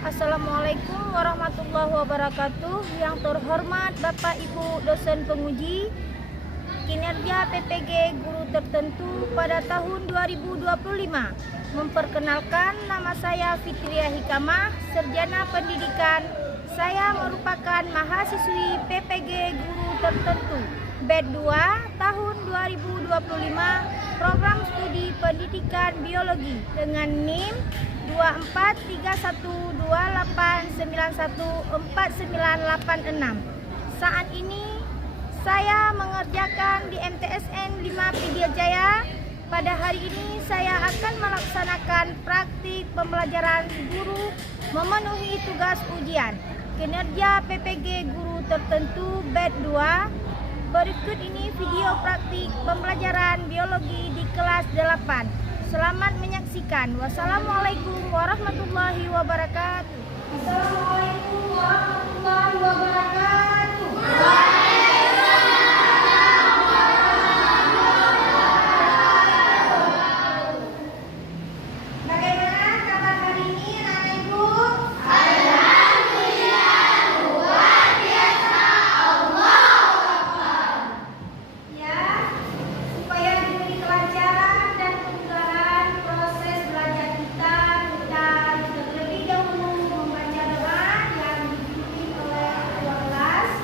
Assalamualaikum warahmatullahi wabarakatuh. Yang terhormat Bapak Ibu dosen penguji kinerja PPG guru tertentu pada tahun 2025. Memperkenalkan, nama saya Fitria Hikamah, sarjana pendidikan. Saya merupakan mahasiswi PPG guru tertentu batch 2 tahun 2025, program studi pendidikan biologi dengan NIM 243128914986. Saat ini saya mengerjakan di MTSN 5 Pidil Jaya. Pada hari ini saya akan melaksanakan praktik pembelajaran guru memenuhi tugas ujian kinerja PPG guru tertentu batch 2. Berikut ini video praktik pembelajaran biologi di kelas 8. Selamat menyaksikan. Wassalamualaikum warahmatullahi wabarakatuh. Assalamualaikum warahmatullahi wabarakatuh. Bagaimana kabar hari ini, anak ibu? Alhamdulillah, luar biasa. Allahu Akbar. Ya, supaya diberi kelancaran dan kemudahan proses belajar kita terlebih dahulu membaca doa yang dipimpin oleh ketua kelas.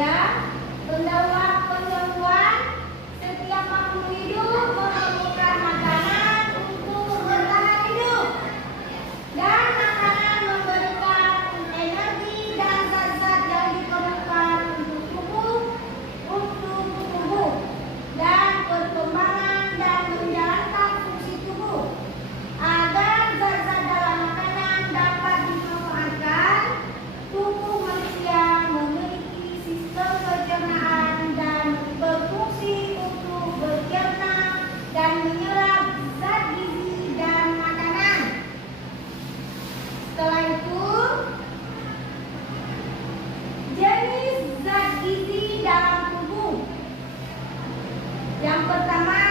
ya. Pendahuluan setiap makhluk hidup memerlukan makanan untuk bertahan hidup, dan makanan memberikan energi dan zat-zat yang diperlukan untuk tubuh dan perkembangan dan menjalankan fungsi tubuh. Agar zat-zat dalam makanan dapat dimanfaatkan, tubuh manusia memiliki sistem pencernaan dan berfungsi untuk bercerna dan menyerap zat gizi dan makanan. Setelah itu, jenis zat gizi dalam tubuh. Yang pertama,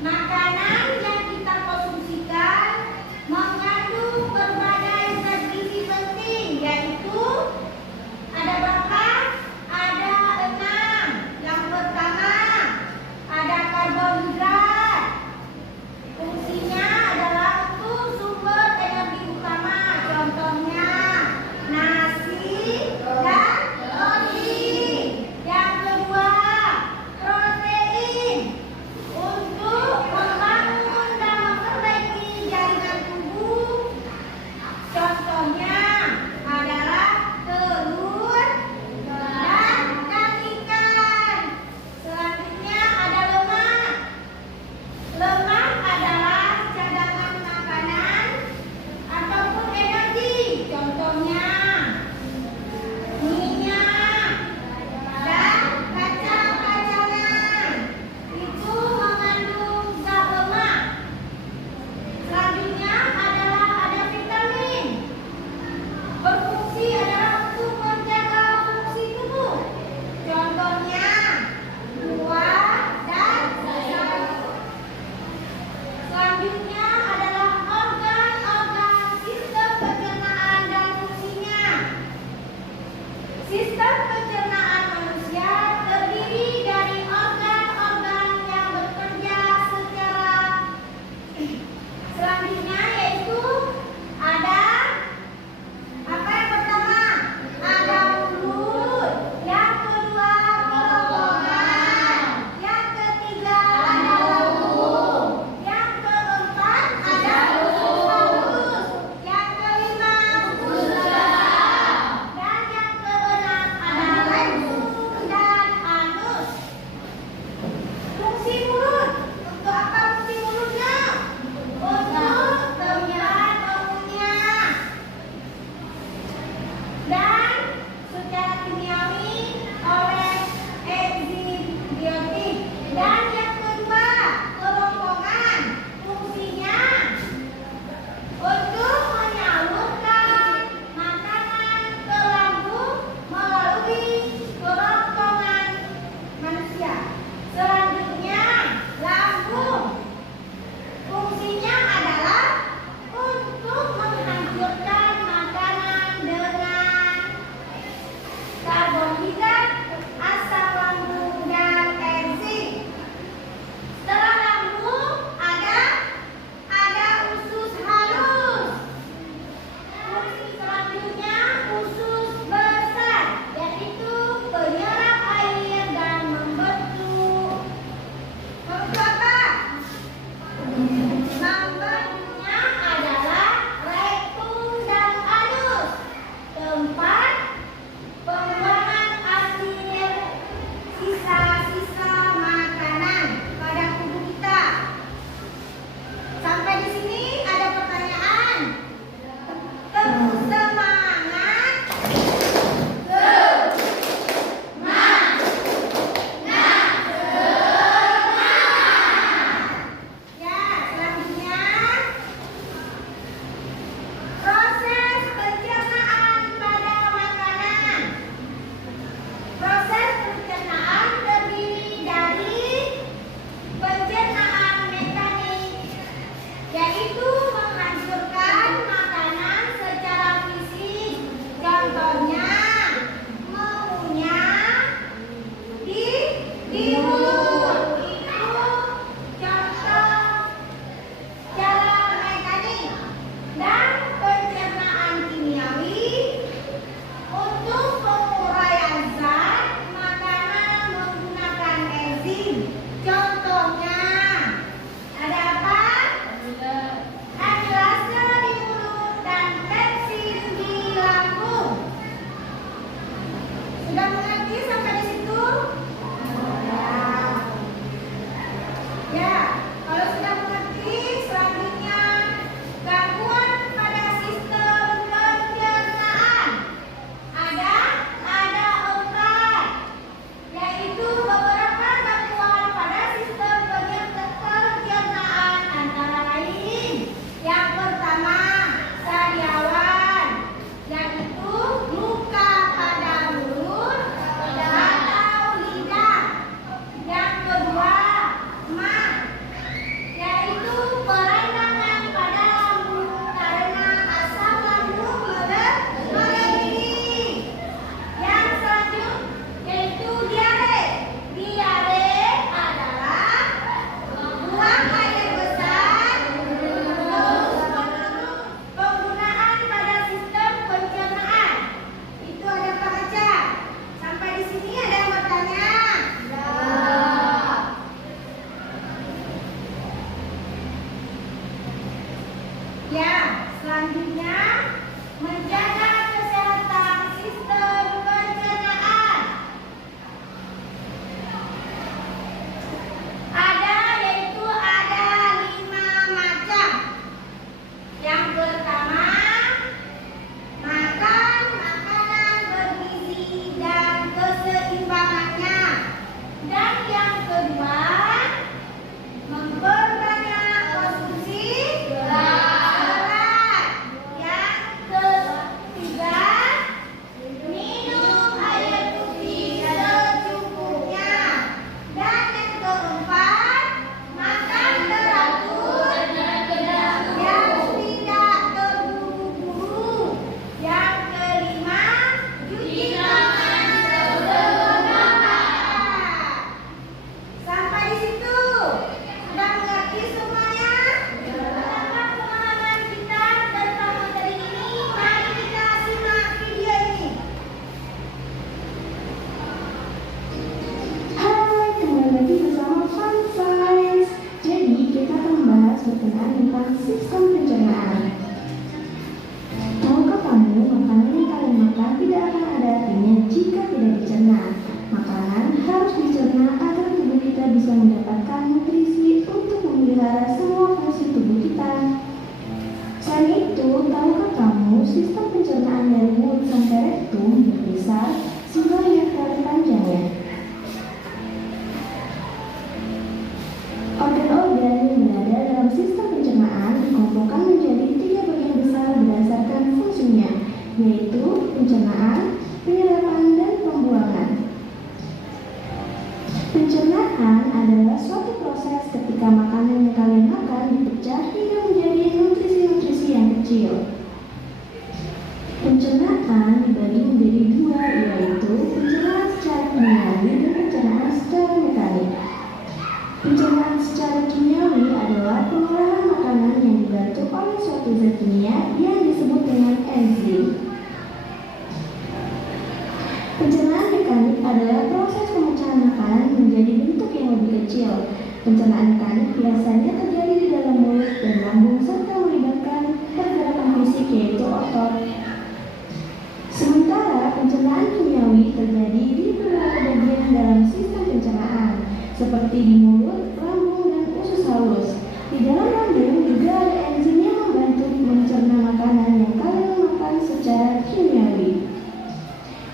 makanan yang kita konsumsikan mengandung berbagai zat gizi penting, yaitu ada berapa? Ada 6. Yang pertama, ada karbohidrat. Fungsinya adalah untuk sumber energi utama, contohnya nasi dan roti. Yang kedua, protein untuk membangun dan memperbaiki jaringan tubuh, contohnya adalah telur dan ikan. Selanjutnya ada lemak. Lemak adalah cadangan makanan ataupun energi, contohnya minyak dan kacang-kacangan. Itu mengandung zat lemak. Selanjutnya adalah ada vitamin. Berfungsi adalah untuk menjaga fungsi tubuh, contohnya buah dan sayur. Selanjutnya adalah organ-organ sistem pencernaan dan fungsinya. Sistem pencernaan manusia terdiri dari organ-organ yang bekerja secara selanjutnya, yaitu ada apa? Yang pertama ada mulut, yang kedua kerongkongan, yang ketiga ada lambung, yang keempat ada usus halus, yang kelima usus dalam, dan yang keenam ada Sudah mengerti sampai di situ? Ya, kalau sudah mengerti, selanjutnya gangguan pada sistem pencernaan. Ada 4, yaitu beberapa gangguan pada sistem pencernaan antara lain. Yang pertama, sariawan, yaitu luka pada mulut atau lidah. Yang kedua, mah, yaitu peradangan pada lambung karena asam lambung melebihi. Yang selanjutnya yaitu diare. Diare adalah buang air besar, penggunaan pada sistem pencernaan. Itu ada Pak Kaca. Sampai di sini ada yang bertanya? Ya, selanjutnya menjaga kesehatan sistem pencernaan. Yaitu ada 5 macam. Yang pertama, makan makanan bergizi dan keseimbangannya. Dan yang kedua, memperbanyak konsumsi serat. Yang ketiga, minum air putih secukupnya. Dan yang keempat, makan teratur yang tidak terburu-buru. Yang kelima, cuci tangan sebelum makan. Sampai di situ sudah mengerti semuanya? Dapat pemahaman kita tentang materi ini. Mari kita simak video ini. Hai, kembali lagi bersama Fun Science. Jadi, kita akan membahas berkenaan tentang sistem pencernaan. Tahukah kamu, makanan yang kalian makan tidak akan ada artinya jika tidak dicerna. Makanan harus dicerna agar tubuh kita bisa mendapatkan nutrisi untuk memelihara semua fungsi tubuh kita. Selain itu, tahukah kamu, sistem pencernaan dari mulut sampai rektum berkisar 9 meter panjangnya. Organ-organ yang berada dalam sistem pencernaan dikelompokkan menjadi 3 bagian besar berdasarkan fungsinya, yaitu pencernaan, penyerapan, dan pembuangan. Pencernaan adalah suatu proses ketika makanan yang kalian makan dipecah hingga menjadi nutrisi-nutrisi yang kecil. Pencernaan dibagi menjadi 2, yaitu pencernaan secara kimiawi dan pencernaan secara mekanik. Pencernaan secara kimiawi adalah pengolahan makanan yang dibantu oleh suatu zat kimia yang disebut dengan enzim. Pencernaan mekanik adalah proses pemecahan makanan menjadi bentuk yang lebih kecil. Pencernaan mekanik biasanya terjadi di dalam mulut dan lambung serta melibatkan pergerakan fisik yaitu otot. Sementara pencernaan kimiawi terjadi di beberapa bagian dalam sistem pencernaan, seperti di mulut, lambung, dan usus halus. Di dalam lambung juga ada enzim yang membantu mencerna makanan yang kalian makan secara kimiawi.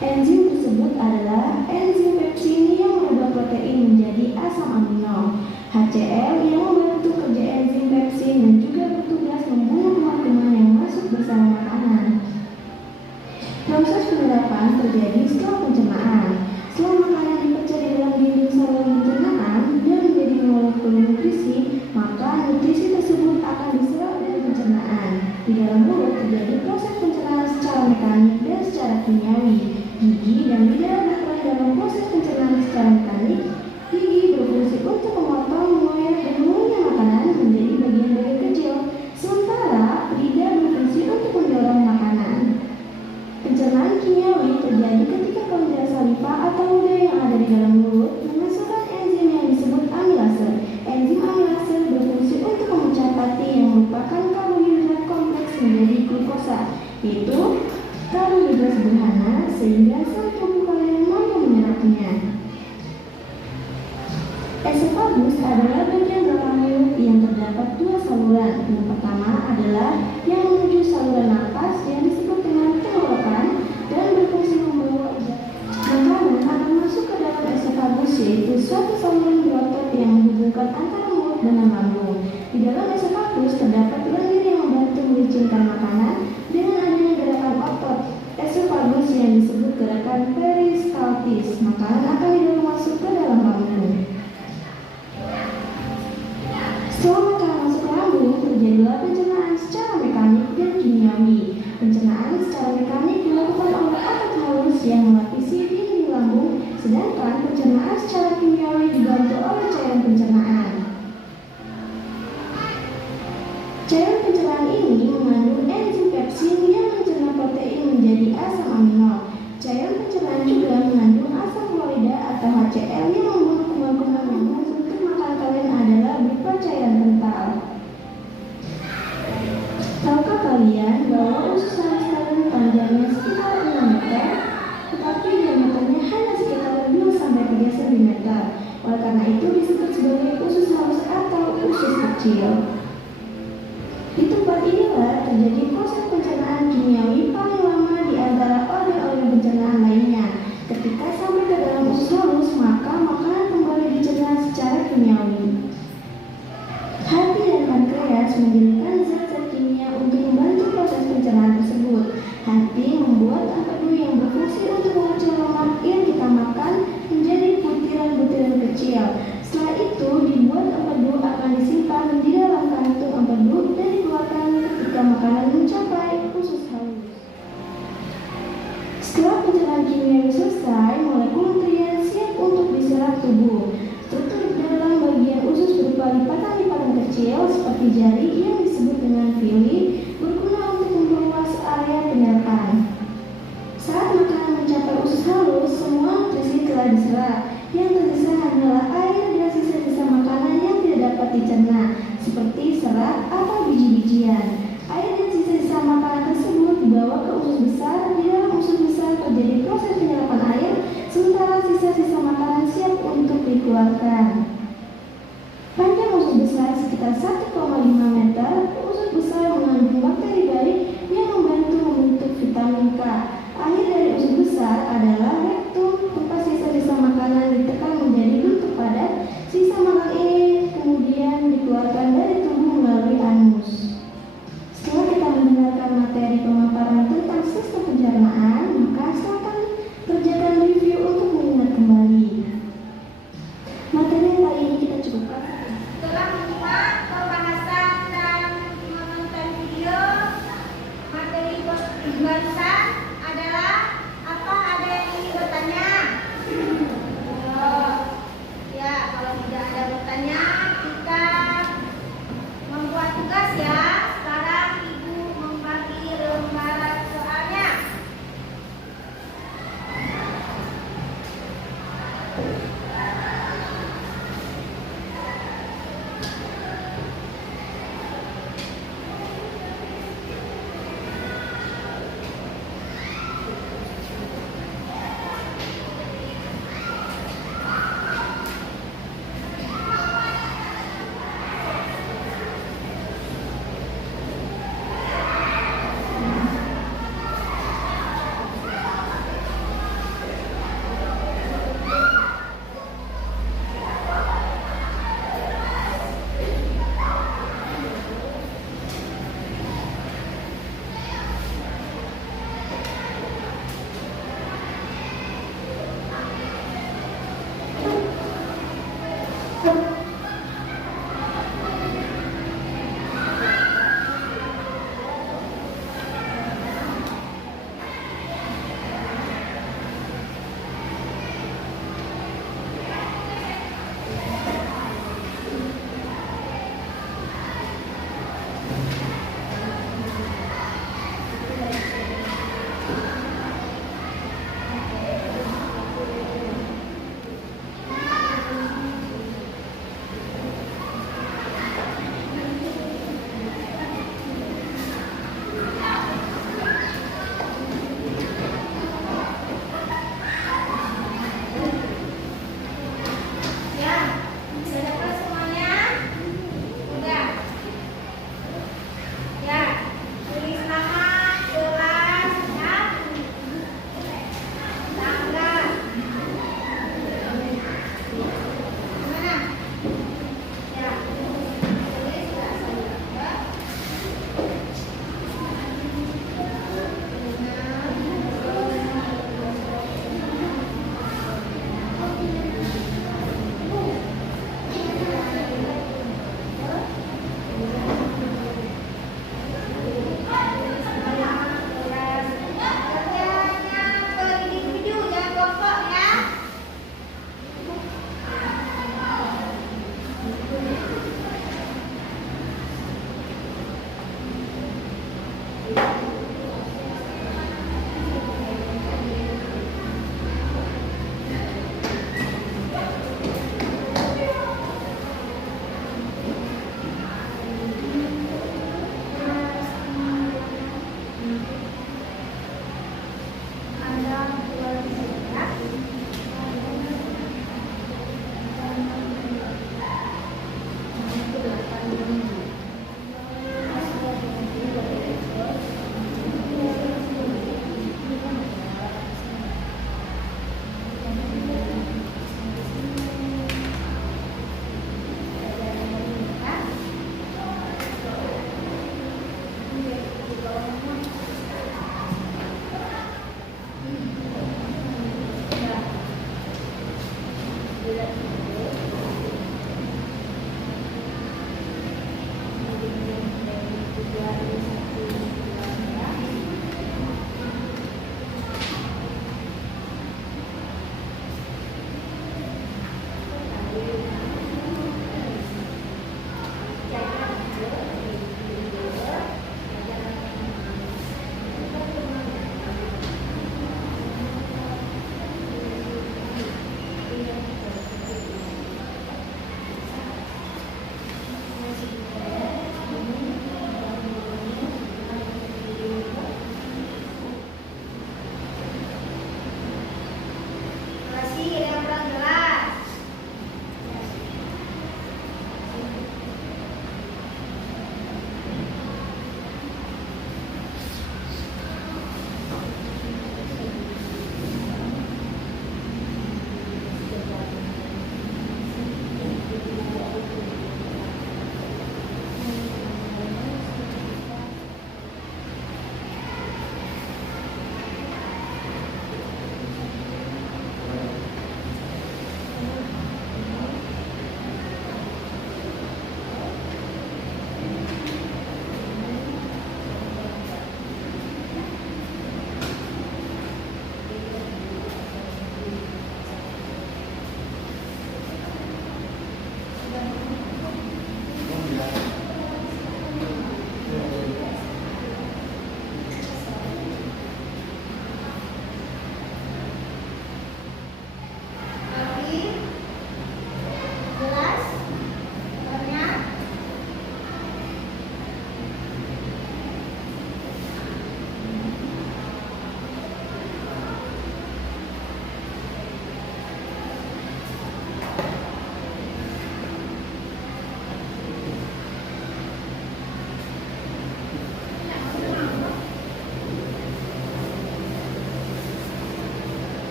Enzim tersebut adalah enzim pepsin yang mengubah protein menjadi asam amino, HCl yang membantu kerja enzim pepsin dan juga bertugas membunuh kuman-kuman yang masuk bersama makanan. Proses penyerapan terjadi setelah pencernaan. Setelah makanan dipecah di dalam dinding saluran pencernaan dan menjadi molekul nutrisi, maka nutrisi tersebut akan diserap dari pencernaan. Di dalam mulut terjadi proses pencernaan secara mekanik dan secara kimiawi. Gigi dan lidah berperan dalam proses pencernaan secara mekanik. Gigi berfungsi untuk memotong, mengoyak, dan mengunyah makanan menjadi bagian-bagian kecil, sementara lidah berfungsi untuk mendorong makanan. Pencernaan kimiawi terjadi ketika kelenjar saliva atau ludah yang ada di dalam mulut menghasilkan enzim yang disebut amilase. Enzim amilase berfungsi untuk memecah pati yang merupakan karbohidrat kompleks menjadi glukosa, yaitu karbohidrat sederhana, sehingga sel tubuh kalian yang disebut gerakan peristaltis. Makanan akan didorong masuk ke dalam lambung. Setelah makanan masuk ke lambung, terjadilah pencernaan secara mekanik dan kimiawi. Pencernaan secara mekanik dilakukan oleh otot halus yang melapisi dinding lambung, sedangkan pencernaan secara kimiawi dibantu oleh cairan pencernaan. Cairan pencernaan ini mengandung enzim pepsin yang mencerna protein menjadi asam amino. Cairan pencernaan juga mengandung asam klorida atau HCl yang membunuh kuman-kuman yang masuk ke makanan kalian adalah berupa cairan kental. Tahukah kalian bahwa usus halus kalian panjangnya sekitar 6 meter, tetapi diameternya hanya sekitar 2-3 cm. Oleh karena itu disebut sebagai usus halus atau usus kecil. Di tempat inilah terjadi proses pencernaan kimiawi paling lama di antara organ-organ pencernaan lainnya. Ketika sampai ke dalam usus halus, maka makanan kembali dicerna secara kimiawi. Hati dan pankreas mengirimkan zat-zat kimia untuk membantu proses pencernaan tersebut. Hati membuat empedu yang berfungsi untuk mengecil lemak yang kita makan menjadi butiran-butiran kecil. Setelah itu dibuat empedu akan disimpan di dalam kantung empedu dan dikeluarkan ketika makanan mencapai usus halus. Setelah pencernaan kimiawi selesai, molekul nutrien siap untuk diserap tubuh. Struktur dalam bagian usus berupa lipatan-lipatan kecil seperti jari yang disebut dengan villi berguna untuk memperluas area penyerapan. Saat makanan mencapai usus halus, semua nutrisi telah diserap. Yang tersisa hanyalah air dan sisa-sisa makanan yang tidak dapat dicerna, seperti serat atau biji-bijian. Air dan sisa-sisa makanan tersebut dibawa ke usus besar. Di dalam usus besar terjadi proses penyerapan air, sementara sisa-sisa makanan siap untuk dikeluarkan. Panjang usus besar sekitar 1,5 meter. Usus besar mengandung bakteri baik yang membantu membentuk vitamin K. Akhir dari usus besar adalah rektum, tempat sisa-sisa makanan ditekan menjadi bentuk padat. Sisa makanan ini kemudian dikeluarkan dari tubuh melalui anus. Setelah kita mendengarkan materi pemaparan tentang sistem pencernaan, maka silakan kerjakan review untuk mengingat kembali. Materi kali ini kita cukupkan. Setelah menyimak pembahasan dan menonton video, materi barusan adalah apa ada yang ingin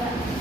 Pak.